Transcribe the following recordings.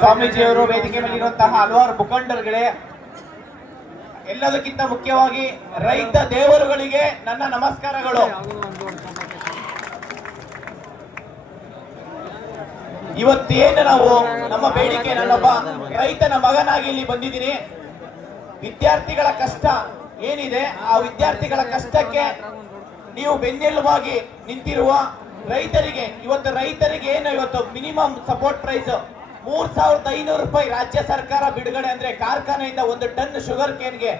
ಸ್ವಾಮೀಜಿಯವರು, ವೇದಿಕೆ ಮೇಲೆ ಇರುವಂತಹ ಹಲವಾರು ಮುಖಂಡರುಗಳೇ, ಎಲ್ಲದಕ್ಕಿಂತ ಮುಖ್ಯವಾಗಿ ರೈತ ದೇವರುಗಳಿಗೆ ನನ್ನ ನಮಸ್ಕಾರಗಳು. ಇವತ್ತೇನು ನಾವು ನಮ್ಮ ಬೇಡಿಕೆ ನಾನೊಬ್ಬ ರೈತನ ಮಗನಾಗಿ ಇಲ್ಲಿ ಬಂದಿದ್ದೀನಿ. ವಿದ್ಯಾರ್ಥಿಗಳ ಕಷ್ಟ ಏನಿದೆ, ಆ ವಿದ್ಯಾರ್ಥಿಗಳ ಕಷ್ಟಕ್ಕೆ ನೀವು ಬೆನ್ನೆಲುಬಾಗಿ ನಿಂತಿರುವ ರೈತರಿಗೆ, ಇವತ್ತು ರೈತರಿಗೆ ಏನು ಇವತ್ತು ಮಿನಿಮಮ್ ಸಪೋರ್ಟ್ ಪ್ರೈಸ್ ಮೂರ್ ಸಾವಿರದ ಐನೂರು ರೂಪಾಯಿ ರಾಜ್ಯ ಸರ್ಕಾರ ಬಿಡುಗಡೆ ಅಂದ್ರೆ ಕಾರ್ಖಾನೆಯಿಂದ ಒಂದು ಟನ್ ಶುಗರ್ ಕೇನ್ಗೆ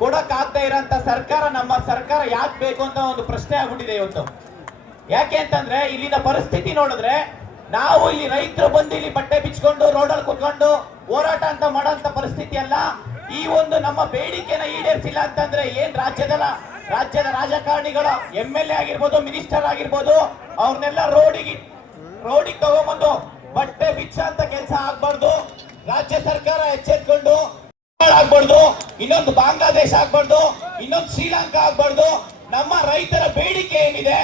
ಕೊಡಕ್ ಇರೋಂಥ ಸರ್ಕಾರ, ನಮ್ಮ ಸರ್ಕಾರ ಯಾಕೆ ಬೇಕು ಅಂತ ಒಂದು ಪ್ರಶ್ನೆ ಆಗ್ಬಿಟ್ಟಿದೆ ಇವತ್ತು. ಯಾಕೆ ಅಂತಂದ್ರೆ ಇಲ್ಲಿನ ಪರಿಸ್ಥಿತಿ ನೋಡಿದ್ರೆ ನಾವು ಇಲ್ಲಿ ರೈತರು ಬಂದು ಇಲ್ಲಿ ಬಟ್ಟೆ ಬಿಚ್ಕೊಂಡು, ರೋಡಲ್ಲಿ ಕುತ್ಕೊಂಡು ಹೋರಾಟ ಅಂತ ಮಾಡೋಂತ ಪರಿಸ್ಥಿತಿ ಅಲ್ಲ. ಈ ಒಂದು ನಮ್ಮ ಬೇಡಿಕೆನ ಈಡೇರಿಸಿಲ್ಲ ಅಂತಂದ್ರೆ ಏನ್ ರಾಜ್ಯದಲ್ಲ, ರಾಜ್ಯದ ರಾಜಕಾರಣಿಗಳ ಎಂ ಎಲ್ ಎ ಆಗಿರ್ಬೋದು, ಮಿನಿಸ್ಟರ್ ಆಗಿರ್ಬೋದು, ಅವ್ರನ್ನೆಲ್ಲ ರೋಡಿಗೆ ರೋಡಿಗೆ ತಗೊಂಬಂದು ಬಟ್ಟೆ ಬಿಚ್ಚ ಅಂತ ಕೆಲಸ ಆಗ್ಬಾರ್ದು. ರಾಜ್ಯ ಸರ್ಕಾರ ಎಚ್ಚೆತ್ಕೊಂಡು ಆಗ್ಬಾರ್ದು, ಇನ್ನೊಂದು ಬಾಂಗ್ಲಾದೇಶ ಆಗ್ಬಾರ್ದು, ಇನ್ನೊಂದು ಶ್ರೀಲಂಕಾ ಆಗ್ಬಾರ್ದು. ನಮ್ಮ ರೈತರ ಬೇಡಿಕೆ ಏನಿದೆ?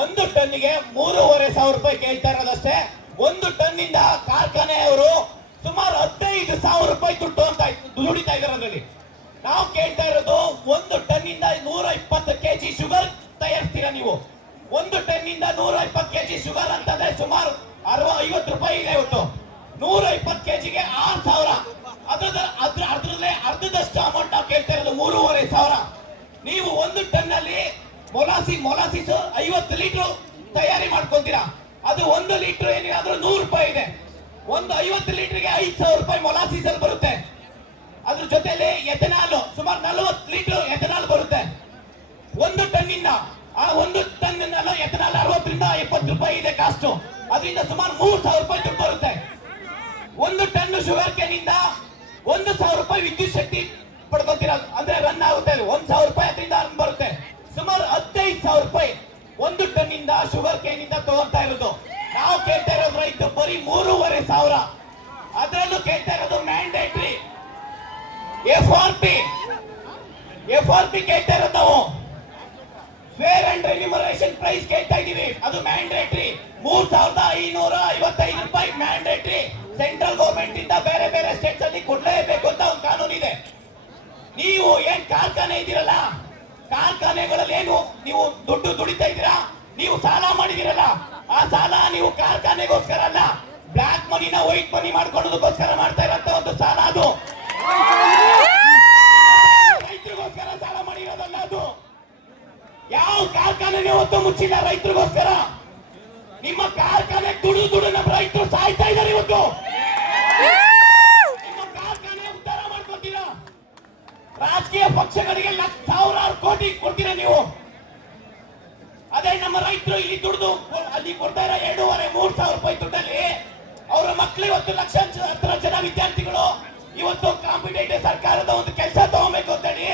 ಒಂದು ಟನ್ನಿಗೆ ಮೂರುವರೆ ಸಾವಿರ ರೂಪಾಯಿ ಕೇಳ್ತಾ ಇರೋದಷ್ಟೇ. ಒಂದು ಟನ್ನಿಂದ ಕಾರ್ಖಾನೆಯವರು ಸುಮಾರು ಹದಿನೈದು ಸಾವಿರ ರೂಪಾಯಿ ದುಡ್ಡು ಅಂತ ದುಡಿತಾ ಇದ್ದಾರೆ ಅದರಲ್ಲಿ. ನಾವು ಕೇಳ್ತಾ ಇರೋದು, ಒಂದು ಟನ್ನಿಂದ ನೂರ ಇಪ್ಪತ್ತು ಕೆಜಿ ಶುಗರ್ ತಯಾರಿಸ್ತೀರಾ ನೀವು? ಒಂದು ಟನ್ನಿಂದ ನೂರ ಇಪ್ಪತ್ತು ಕೆಜಿ ಶುಗರ್ ಅಂತಂದ್ರೆ ಸುಮಾರು ಸಾವಿರ. ನೀವು ಒಂದು ಟನ್ ಅಲ್ಲಿ ಮೊಲಾಸಿ ಮೊಲಾಸಿಸ್ ಐವತ್ತು ಲೀಟರ್ ತಯಾರಿ ಮಾಡ್ಕೊಂತೀರಾ? ಅದು ಒಂದು ಲೀಟರ್ ಏನಾದ್ರೂ ನೂರು ರೂಪಾಯಿ ಇದೆ. ಒಂದು ಐವತ್ತು ಲೀಟರ್ಗೆ ಐದು ಸಾವಿರ ರೂಪಾಯಿ ಮೊಲಾಸಿಸ್ ಅಲ್ಲಿ ಬರುತ್ತೆ. ಅದ್ರ ಜೊತೆಲಿ ಎಥೆನಾಲ್, ಸುಮಾರು ನಲವತ್ತು ಲೀಟರ್ ಎಥೆನಾಲ್ ಬರುತ್ತೆ. ಒಂದು ಟನ್ನಿಂದ, ಆ ಒಂದು ಟನ್ ಎಥೆನಾಲ್ ಅರವತ್ತರಿಂದ ಎಪ್ಪತ್ತು ರೂಪಾಯಿ ಇದೆ ಕಾಸ್ಟ್ ಅದರಿಂದ ಸುಮಾರು ಮೂರು ಸಾವಿರ ರೂಪಾಯಿ ದುಡ್ಡು ಬರುತ್ತೆ. ಒಂದು ಟನ್ ಶುಗರ್ ಕೇನಿಂದ ಒಂದು ಸಾವಿರ ರೂಪಾಯಿ ವಿದ್ಯುತ್ ಶಕ್ತಿ ಪಡ್ಕೊತೀರಾ ಅಂದ್ರೆ ರನ್ ಆಗುತ್ತೆ ಒಂದ್ ಸಾವಿರ ರೂಪಾಯಿ ಅದರಿಂದ ಬರುತ್ತೆ. ಸುಮಾರು ಹದಿನೈದು ಸಾವಿರ ರೂಪಾಯಿ ಒಂದು ಟನ್ನಿಂದ ಶುಗರ್ ಇಂದ ತಗೊಂತಾ ಇರೋದು. ನಾವು ಕೇಳ್ತಾ ಇರೋದು ರೈತ ಬರೀ ಮೂರುವರೆ ಸಾವಿರ. ಅದರಲ್ಲೂ ಕೇಳ್ತಾ ಇರೋದು mandatory F R P F R P ಕೇಳ್ತಾ ಇರೋದು ನಾವು. ಫೇರ್ ಅಂಡ್ ರೆನ್ಯೂಮರೇಷನ್ ಪ್ರೈಸ್ ಕೇಳ್ತಾ ಇದೀವಿ. ಅದು ಮ್ಯಾಂಡೇಟ್ರಿ ಮೂರ್ ಸಾವಿರದ ಐನೂರ ಐವತ್ತೈದು ರೂಪಾಯಿ ಮ್ಯಾಂಡೇಟ್ರಿ ಕಾರ್ಖಾನೆ ಇದ್ದೀರಲ್ಲ? ಕಾರ್ಖಾನೆಗಳಲ್ಲಿ ಏನು ನೀವು ದುಡ್ಡು ದುಡಿತಾ ಇದ್ದೀರಾ? ನೀವು ಸಾಲ ಮಾಡಿದಿರಲ್ಲ ಆ ಸಾಲ ನೀವು ಕಾರ್ಖಾನೆಗೋಸ್ಕರ ಅಲ್ಲ, ಬ್ಲಾಕ್ ಮನಿನ ವೈಟ್ ಮನಿ ಮಾಡ್ಕೊಳ್ಳೋದಕ್ಕೋಸ್ಕರ ಮಾಡ್ತಾ ಇರೋ ಒಂದು ಸಾಲ ಅದು. ರೈತರಿಗೋಸ್ಕರ ಸಾಲ ಮಾಡಿರೋದಲ್ಲ ಅದು. ಯಾವ ಕಾರ್ಖಾನೆ ಹೊತ್ತು ಮುಚ್ಚಿಲ್ಲ ರೈತರಿಗೋಸ್ಕರ. ನಿಮ್ಮ ಕಾರ್ಖಾನೆ ದುಡು ದುಡು ನಮ್ಮ ರೈತರು ಸಾಯ್ತಾ ಕೋಟಿ ಕೊಡ್ತೀರಾ ನೀವು? ಅದೇ ನಮ್ಮ ರೈತರು ಇಲ್ಲಿ ದುಡ್ದು ಅಲ್ಲಿ ಕೊಡ್ತಾ ಇರೋ ಎರಡೂವರೆ, ಮೂರ್ ಸಾವಿರ ರೂಪಾಯಿ ದುಡ್ಡಲ್ಲಿ ಅವರ ಮಕ್ಕಳು ಇವತ್ತು ಲಕ್ಷಾಂತರ ಜನ ವಿದ್ಯಾರ್ಥಿಗಳು ಇವತ್ತು ಕಾಂಪಿಟೇಟಿವ್ ಸರ್ಕಾರದ ಒಂದು ಕೆಲಸ ತಗೋಬೇಕು ಅಂತೇಳಿ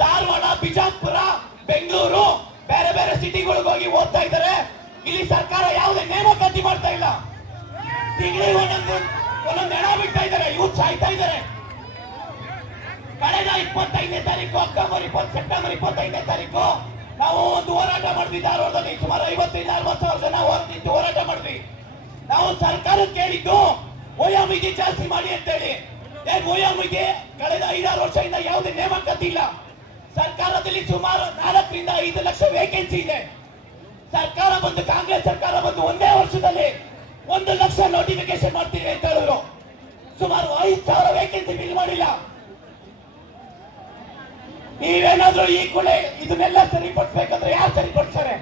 ಧಾರವಾಡ, ಬಿಜಾಪುರ, ಬೆಂಗಳೂರು ಬೇರೆ ಬೇರೆ ಸಿಟಿಗಳಿಗೆ ಹೋಗಿ ಓದ್ತಾ ಇದ್ದಾರೆ. ಇಲ್ಲಿ ಸರ್ಕಾರ ಯಾವುದೇ ನೇಮಕಾತಿ ಮಾಡ್ತಾ ಇಲ್ಲ. ತಿಂಗಳಿಗೆ ಒಂದೊಂದು ಒಂದೊಂದು ಹೆಣ ಬಿಡ್ತಾ ಇದ್ದಾರೆ, ಇವ್ರು ಸಾಯ್ತಾ ಇದ್ದಾರೆ. ಕಳೆದ ಇಪ್ಪತ್ತೈದನೇ ತಾರೀಕು, ಅಕ್ಟೋಬರ್ ಇಪ್ಪತ್ತು, ಸೆಪ್ಟೆಂಬರ್ ಇಪ್ಪತ್ತೈದನೇ ತಾರೀಕು, ನಾವು ಒಂದು ಹೋರಾಟ ಮಾಡಿದ್ವಿ ಧಾರವಾಡದಲ್ಲಿ ಸುಮಾರು ಐವತ್ತರಿಂದ ಅರವತ್ತು ಸಾವಿರ ಜನ ನಿಂತು ಹೋರಾಟ ಮಾಡಿದ್ವಿ ನಾವು ಸರ್ಕಾರಕ್ಕೆ ಕೇಳಿದ್ದು ಓಯಾಮಿಗೆ ಜಾಸ್ತಿ ಮಾಡಿ ಅಂತೇಳಿ. ಓಯಾಮಿಗೆ ಕಳೆದ ಐದಾರು ವರ್ಷದಿಂದ ಯಾವುದೇ ನೇಮಕಾತಿ ಇಲ್ಲ. ಸರ್ಕಾರದಲ್ಲಿ ಸುಮಾರು ನಾಲ್ಕರಿಂದ ಐದು ಲಕ್ಷ ವೇಕೆನ್ಸಿ ಇದೆ. ಸರ್ಕಾರ ಬಂದು, ಕಾಂಗ್ರೆಸ್ ಸರ್ಕಾರ ಬಂದು ಒಂದೇ ವರ್ಷದಲ್ಲಿ ಒಂದು ಲಕ್ಷ ನೋಟಿಫಿಕೇಶನ್ ಮಾಡ್ತೀವಿ ಅಂತ ಹೇಳಿದ್ರು ಸುಮಾರು ಐದು ಸಾವಿರ ವೇಕೆನ್ಸಿ ಬಿಲ್ ಮಾಡಿಲ್ಲ. ನೀವೇನಾದ್ರೂ ಈ ಕೊಲೆ ಇದನ್ನೆಲ್ಲ ಸರಿಪಡಿಸ್ಬೇಕಂದ್ರೆ ಯಾರು ಸರಿಪಡಿಸ್ತಾರೆ?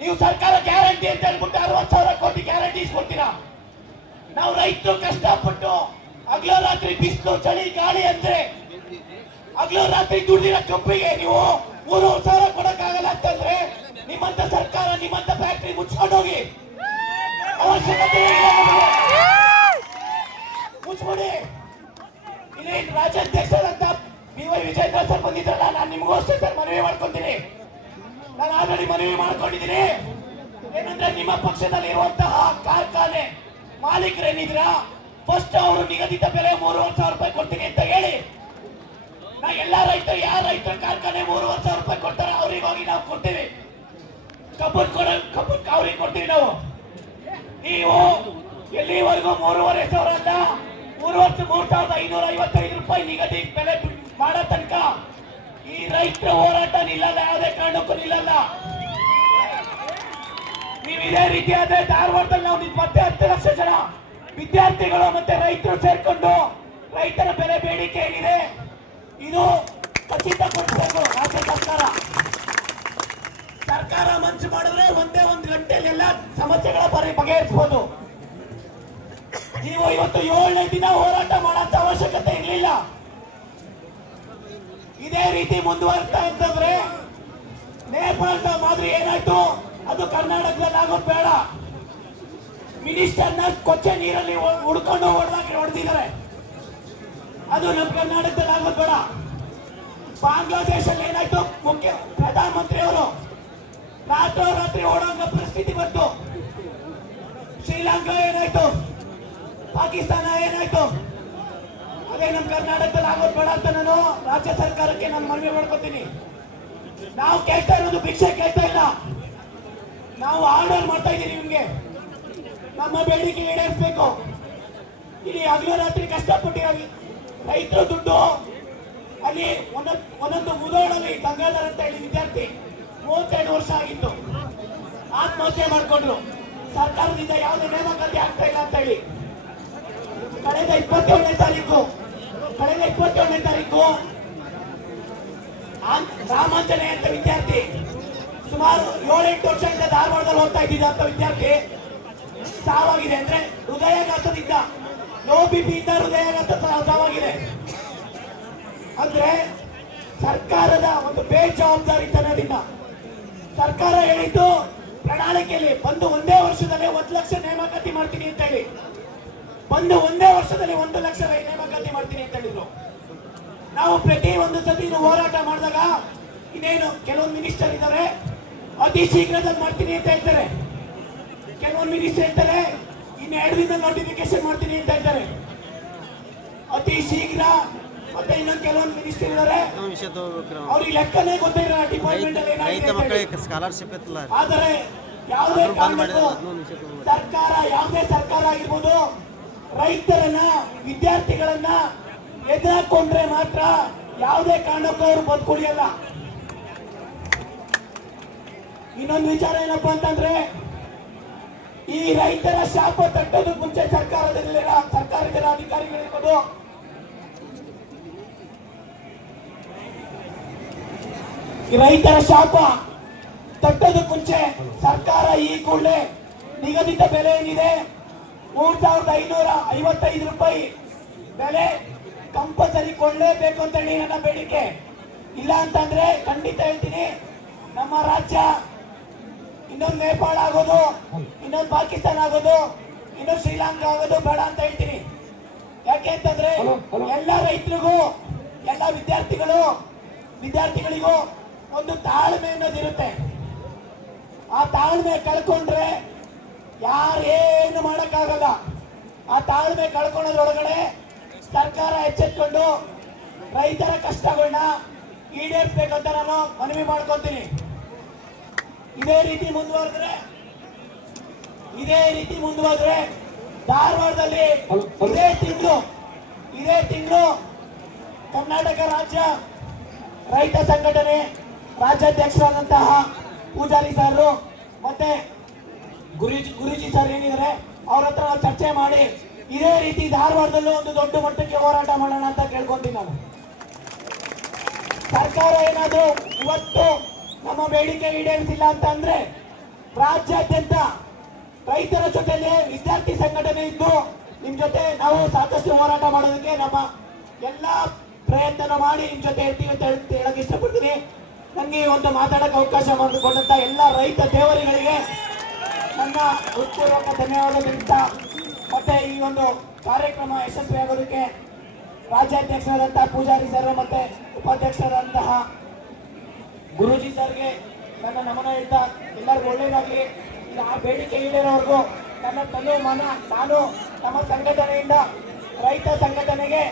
ನೀವು ಸರ್ಕಾರ ಗ್ಯಾರಂಟಿ ಅಂತ ಹೇಳ್ಬಿಟ್ಟು ಅರವತ್ತು ಸಾವಿರ ಕೋಟಿ ಗ್ಯಾರಂಟೀಸ್ ಕೊಡ್ತೀರಾ? ನಾವು ರೈತರು ಕಷ್ಟಪಟ್ಟು ಹಗಲು ರಾತ್ರಿ ಬಿಸಿಲು, ಚಳಿ, ಗಾಳಿ ಅಂದ್ರೆ ಹಗಲು ರಾತ್ರಿ ದುಡ್ಡಿನ ಕಂಪಿಗೆ ನೀವು ಮೂರು ಸಾವಿರ ಕೊಡಕ್ಕಾಗಲ್ಲ ಅಂತಂದ್ರೆ ನಿಮ್ಮಂತ ಸರ್ಕಾರ, ನಿಮ್ಮಂತ ಫ್ಯಾಕ್ಟ್ರಿ ಮುಚ್ಕೊಂಡು ಹೋಗಿ ಅವಶ್ಯಕತೆ. ಮುಚ್ಬಿಡಿ ಇಲ್ಲಿ ರಾಜ್ಯಾಧ್ಯಕ್ಷರಂತ ಬಿ ವೈ ಸರ್ ಬಂದಿದ್ರಲ್ಲ, ನಾನು ನಿಮಗೂ ಅಷ್ಟೇ ಸರ್ ಮನವಿ ಮಾಡ್ಕೊಂತೀನಿ. ನಾನು ಆಲ್ರೆಡಿ ಮನವಿ ಮಾಡ್ಕೊಂಡಿದ್ದೀನಿ. ಏನಂದ್ರೆ ನಿಮ್ಮ ಪಕ್ಷದಲ್ಲಿ ಇರುವಂತಹ ಕಾರ್ಖಾನೆ ಮಾಲೀಕರೇನಿದ್ರ ಫಸ್ಟ್ ಅವರು ನಿಗದಿತ ಬೆಲೆ ಮೂರುವರೆ ಸಾವಿರ ರೂಪಾಯಿ ಕೊಡ್ತೀನಿ ಅಂತ ಹೇಳಿ, ನಾ ಎಲ್ಲ ರೈತರು ಯಾರ ರೈತರ ಕಾರ್ಖಾನೆ ಮೂರುವರೆ ಸಾವಿರ ರೂಪಾಯಿ ಕೊಡ್ತಾರ ಅವ್ರಿಗೆ ನಾವು ಕೊಡ್ತೀವಿ. ಕಬ್ಬನ್ ಕೊಡ, ಕಬ್ಬನ್ ಅವ್ರಿಗೆ ಕೊಡ್ತೀವಿ ನಾವು. ನೀವು ಎಲ್ಲಿವರೆಗೂ ಮೂರುವರೆ ಸಾವಿರ ಅಲ್ಲ ಮೂರು ವರ್ಷ ಮೂರ್ ಸಾವಿರದ ಐನೂರ ಐವತ್ತೈದು ರೂಪಾಯಿ ನಿಗದಿ ಬೆಲೆ ಮಾಡೋ ತನಕ ಈ ರೈತರ ಹೋರಾಟ ನಿಲ್ಲಲ್ಲ ಯಾವುದೇ ಕಾರಣಕ್ಕೂ ನಿಲ್ಲಲ್ಲ. ನೀವು ಇದೇ ರೀತಿ ಆದ್ರೆ ಧಾರವಾಡದಲ್ಲಿ ನಾವು ನಿಮ್ಮ ಮತ್ತೆ ಹತ್ತು ಲಕ್ಷ ಜನ, ವಿದ್ಯಾರ್ಥಿಗಳು ಮತ್ತೆ ರೈತರು ಸೇರ್ಕೊಂಡು ರೈತರ ಬೆಲೆ ಬೇಡಿಕೆ ಏನಿದೆ, ಇದು ಖಚಿತ ಖಚಿತಪಡಿಸಬೇಕು ರಾಜ್ಯ ಸರ್ಕಾರ. ಸರ್ಕಾರ ಮನ್ಸು ಮಾಡಿದ್ರೆ ಒಂದೇ ಒಂದು ಗಂಟೆಯಲ್ಲಿ ಎಲ್ಲ ಸಮಸ್ಯೆಗಳ ಬಗೆ ಬಗೆಹರಿಸಬಹುದು ನೀವು ಇವತ್ತು ಏಳನೇ ದಿನ ಹೋರಾಟ ಮಾಡೋ ಅವಶ್ಯಕತೆ ಇರಲಿಲ್ಲ. ಇದೇ ರೀತಿ ಮುಂದುವರ್ತಾ ಇದ್ದಂದ್ರೆ ನೇಪಾಳದ ಮಾದರಿ ಏನಾಯ್ತು? ಅದು ಕರ್ನಾಟಕದಲ್ಲಿ ಆಗೋದು ಬೇಡ. ಮಿನಿಸ್ಟರ್ನ ಕೊಚ್ಚೆ ನೀರಲ್ಲಿ ಹುಡ್ಕೊಂಡು ಹೊಡೆದಾಕಿ ಹೊಡೆದಿದ್ದಾರೆ. ಅದು ನಮ್ಮ ಕರ್ನಾಟಕದಲ್ಲಿ ಆಗೋದು ಬೇಡ. ಬಾಂಗ್ಲಾದೇಶಲ್ಲಿ ಏನಾಯ್ತು? ಮುಖ್ಯ ಪ್ರಧಾನಮಂತ್ರಿ ಅವರು ರಾತ್ರೋರಾತ್ರಿ ಓಡೋಂಗ ಪರಿಸ್ಥಿತಿ ಬಂತು. ಶ್ರೀಲಂಕಾ ಏನಾಯ್ತು? ಪಾಕಿಸ್ತಾನ ಏನಾಯ್ತು? ಅದೇ ನಮ್ಮ ಕರ್ನಾಟಕದಲ್ಲಿ ಆಗೋದು ಬೇಡ ಅಂತ ನಾನು ರಾಜ್ಯ ಸರ್ಕಾರಕ್ಕೆ ನಾನು ಮನವಿ ಮಾಡ್ಕೊತೀನಿ. ನಾವು ಕೇಳ್ತಾ ಇರೋದು ಭಿಕ್ಷೆ ಕೇಳ್ತಾ ಇಲ್ಲ. ನಾವು ಆರ್ಡರ್ ಮಾಡ್ತಾ ಇದ್ದೀವಿ ನಿಮ್ಗೆ. ನಮ್ಮ ಬೇಡಿಕೆ ಈಡೇರಿಸಬೇಕು. ಇಲ್ಲಿ ಹಗಲು ರಾತ್ರಿ ಕಷ್ಟಪಟ್ಟಿರೋ ರೈತರು ದುಡ್ಡು. ಅಲ್ಲಿ ಒಂದೊಂದು ಒಂದೊಂದು ಮುದೋಳಲ್ಲಿ ಗಂಗಾಧರ್ ಅಂತ ಹೇಳಿ ವಿದ್ಯಾರ್ಥಿ ಮೂವತ್ತೆರಡು ವರ್ಷ ಆಗಿತ್ತು. ಆತ್ಮಹತ್ಯೆ ಮಾಡ್ಕೊಂಡ್ರು. ಸರ್ಕಾರದಿಂದ ಯಾವುದೇ ನೇಮಕಾತಿ ಆಗ್ತಾ ಇಲ್ಲ ಅಂತ ಹೇಳಿ. ಕಳೆದ ಇಪ್ಪತ್ತೇಳನೇ ತಾರೀಕು ಕಳೆದ ಇಪ್ಪತ್ತೇಳನೇ ತಾರೀಕು ರಾಮಾಂಜನೇಯ ಅಂತ ವಿದ್ಯಾರ್ಥಿ ಸುಮಾರು ಏಳೆಂಟು ವರ್ಷದಿಂದ ಧಾರವಾಡದಲ್ಲಿ ಓದ್ತಾ ಇದ್ದಿದ್ದ ಅಂತ ವಿದ್ಯಾರ್ಥಿ ಸಾವಾಗಿದೆ ಅಂದ್ರೆ ಹೃದಯಾಘಾತದಿಂದ ಲೋ ಇಂದ ಹೃದಯಾಘಾತ ಸಾವಾಗಿದೆ. ಅಂದ್ರೆ ಸರ್ಕಾರದ ಒಂದು ಬೇಜವಾಬ್ದಾರಿತನದಿಂದ ಸರ್ಕಾರ ಹೇಳಿದ್ದು, ಪ್ರಣಾಳಿಕೆಯಲ್ಲಿ ಬಂದು ಒಂದೇ ವರ್ಷದಲ್ಲೇ ಒಂದು ಲಕ್ಷ ನೇಮಕಾತಿ ಮಾಡ್ತೀನಿ ಅಂತ ಹೇಳಿ. ಬಂದು ಒಂದೇ ವರ್ಷದಲ್ಲಿ ಒಂದು ಲಕ್ಷ ನೇಮಕಾತಿ ಮಾಡ್ತೀನಿ ಅಂತ ಹೇಳಿದ್ರು. ನಾವು ಪ್ರತಿ ಒಂದು ಸತಿ ಹೋರಾಟ ಮಾಡಿದಾಗ ಇನ್ನೇನು ಕೆಲವೊಂದು ಮಿನಿಸ್ಟರ್ ಇದ್ದಾರೆ ಅತಿ ಶೀಘ್ರದಲ್ಲಿ ಮಾಡ್ತೀನಿ ಅಂತ ಹೇಳ್ತಾರೆ. ಕೆಲವೊಂದು ಮಿನಿಸ್ಟರ್ ಹೇಳ್ತಾರೆ ಇನ್ನು ಎರಡು ದಿನ ನೋಟಿಫಿಕೇಶನ್ ಮಾಡ್ತೀನಿ ಅಂತ ಹೇಳ್ತಾರೆ. ಅತಿ ಶೀಘ್ರ ಮತ್ತೆ ಇನ್ನೊಂದು ಕೆಲವೊಂದು ಮಿನಿಸ್ಟರ್ ಇದ್ದಾರೆ. ಅವ್ರಿಗೆ ಲೆಕ್ಕನೇ ಗೊತ್ತಿಲ್ಲ ಡಿಪಾರ್ಟ್ಮೆಂಟ್ ಅಲ್ಲಿ ಸ್ಕಾಲರ್ಶಿಪ್ ಆದರೆ ಯಾವುದೇ ಸರ್ಕಾರ ಯಾವುದೇ ಸರ್ಕಾರ ಆಗಿರ್ಬೋದು ರೈತರನ್ನ, ವಿದ್ಯಾರ್ಥಿಗಳನ್ನ ಎದುರಾಕೊಂಡ್ರೆ ಮಾತ್ರ ಯಾವುದೇ ಕಾರಣಕ್ಕೂ ಅವರು ಬದುಕುಳಿಯಲ್ಲ. ಇನ್ನೊಂದು ವಿಚಾರ ಏನಪ್ಪಾ ಅಂತಂದ್ರೆ, ಈ ರೈತರ ಶಾಪ ತಟ್ಟೋದು ಮುಂಚೆ ಸರ್ಕಾರದಲ್ಲಿ ಸರ್ಕಾರದ ಅಧಿಕಾರಿಗಳಿರ್ಬೋದು ರೈತರ ಶಾಪ ತಟ್ಟೋದಕ್ಕೆ ಮುಂಚೆ ಸರ್ಕಾರ ಈ ಕೂಡಲೇ ನಿಗದಿತ ಬೆಲೆ ಏನಿದೆ ಮೂರ್ ಸಾವಿರದ ಐನೂರ ಐವತ್ತೈದು ರೂಪಾಯಿ ಬೆಲೆ ಕಂಪಲ್ಸರಿ ಕೊಡಲೇಬೇಕು ಅಂತ ಹೇಳಿ ನನ್ನ ಬೇಡಿಕೆ. ಇಲ್ಲ ಅಂತಂದ್ರೆ ಖಂಡಿತ ಹೇಳ್ತೀನಿ ನಮ್ಮ ರಾಜ್ಯ ಇನ್ನೊಂದು ನೇಪಾಳ ಆಗೋದು ಇನ್ನೊಂದು ಪಾಕಿಸ್ತಾನ ಆಗೋದು ಇನ್ನೊಂದು ಶ್ರೀಲಂಕಾ ಆಗೋದು ಬೇಡ ಅಂತ ಹೇಳ್ತೀನಿ. ಯಾಕೆ ಅಂತಂದ್ರೆ ಎಲ್ಲ ರೈತರಿಗೂ ಎಲ್ಲ ವಿದ್ಯಾರ್ಥಿಗಳು ವಿದ್ಯಾರ್ಥಿಗಳಿಗೂ ಒಂದು ತಾಳ್ಮೆ ಅನ್ನೋದಿರುತ್ತೆ. ಆ ತಾಳ್ಮೆ ಕಳ್ಕೊಂಡ್ರೆ ಯಾರೇನು ಮಾಡೋಕ್ಕಾಗಲ್ಲ. ಆ ತಾಳ್ಮೆ ಕಳ್ಕೊಳ್ಳೋದ್ರೊಳಗಡೆ ಸರ್ಕಾರ ಎಚ್ಚೆತ್ಕೊಂಡು ರೈತರ ಕಷ್ಟಗಳನ್ನ ಈಡೇರಿಸ್ಬೇಕಂತ ನಾನು ಮನವಿ ಮಾಡ್ಕೊತೀನಿ. ಇದೇ ರೀತಿ ಮುಂದುವರೆದ್ರೆ, ಇದೇ ರೀತಿ ಮುಂದುವರೆದ್ರೆ ಧಾರವಾಡದಲ್ಲಿ ಇದೇ ತಿಂಗಳು ಇದೇ ತಿಂಗಳು ಕರ್ನಾಟಕ ರಾಜ್ಯ ರೈತ ಸಂಘಟನೆ ರಾಜ್ಯಾಧ್ಯಕ್ಷರಾದಂತಹ ಪೂಜಾರಿ ಸರ್ ಮತ್ತೆ ಗುರುಜಿ ಗುರುಜಿ ಸರ್ ಏನಿದ್ದಾರೆ? ಅವ್ರ ಹತ್ರ ಚರ್ಚೆ ಮಾಡಿ. ಇದೇ ರೀತಿ ಧಾರವಾಡದಲ್ಲೂ ಒಂದು ದೊಡ್ಡ ಮಟ್ಟಕ್ಕೆ ಹೋರಾಟ ಮಾಡೋಣ ಅಂತ ಕೇಳ್ಕೊಂತೀನಿ ನಾನು. ಸರ್ಕಾರ ಏನಾದರೂ ಇವತ್ತು ನಮ್ಮ ಬೇಡಿಕೆ ಈಡೇರಿಸಿಲ್ಲ ಅಂತ ಅಂದ್ರೆ ರಾಜ್ಯಾದ್ಯಂತ ರೈತರ ಜೊತೆಲಿ ವಿದ್ಯಾರ್ಥಿ ಸಂಘಟನೆ ಇದ್ದು ನಿಮ್ ಜೊತೆ ನಾವು ಸಾಕಷ್ಟು ಹೋರಾಟ ಮಾಡೋದಕ್ಕೆ ನಮ್ಮ ಎಲ್ಲ ಪ್ರಯತ್ನ ಮಾಡಿ ನಿಮ್ ಜೊತೆ ಇರ್ತೀವಿ ಅಂತ ಹೇಳ್- ಹೇಳಕ್ ಇಷ್ಟಪಡ್ತೀನಿ. ನನಗೆ ಒಂದು ಮಾತಾಡಕ್ಕೆ ಅವಕಾಶ ಮಾಡಿಕೊಂಡಂತ ಎಲ್ಲ ರೈತ ದೇವರುಗಳಿಗೆ ನನ್ನ ಹೃತ್ಪೂರ್ವಕ ಧನ್ಯವಾದ ತಿಳಿಸ್ತಾ ಮತ್ತೆ ಈ ಒಂದು ಕಾರ್ಯಕ್ರಮ ಯಶಸ್ವಿಯಾಗೋದಕ್ಕೆ ರಾಜ್ಯಾಧ್ಯಕ್ಷರಾದಂತಹ ಪೂಜಾರಿ ಸರ್ ಮತ್ತೆ ಉಪಾಧ್ಯಕ್ಷರಾದಂತಹ ಗುರುಜಿ ಸರ್ಗೆ ನನ್ನ ನಮನ ಹೇಳ್ತಾ ಎಲ್ಲರಿಗೂ ಒಳ್ಳೇದಾಗ್ಲಿ. ಈಗ ಆ ಬೇಡಿಕೆ ಈಡೇರೋವರೆಗೂ ನನ್ನ ತನು ಮನ, ನಾನು ನಮ್ಮ ಸಂಘಟನೆಯಿಂದ ರೈತ ಸಂಘಟನೆಗೆ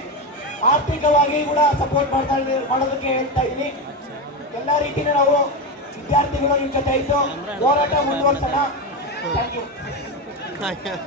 ಆರ್ಥಿಕವಾಗಿ ಕೂಡ ಸಪೋರ್ಟ್ ಮಾಡ್ತಾ ಮಾಡೋದಕ್ಕೆ ಹೇಳ್ತಾ ಇದ್ದೀನಿ. ಎಲ್ಲ ರೀತಿಯೂ ನಾವು ವಿದ್ಯಾರ್ಥಿಗಳು ನಿಮ್ಮ ಜೊತೆ ಇದ್ದು ಹೋರಾಟ ಮುಂದುವರ್ಸೋಣ. 哎呀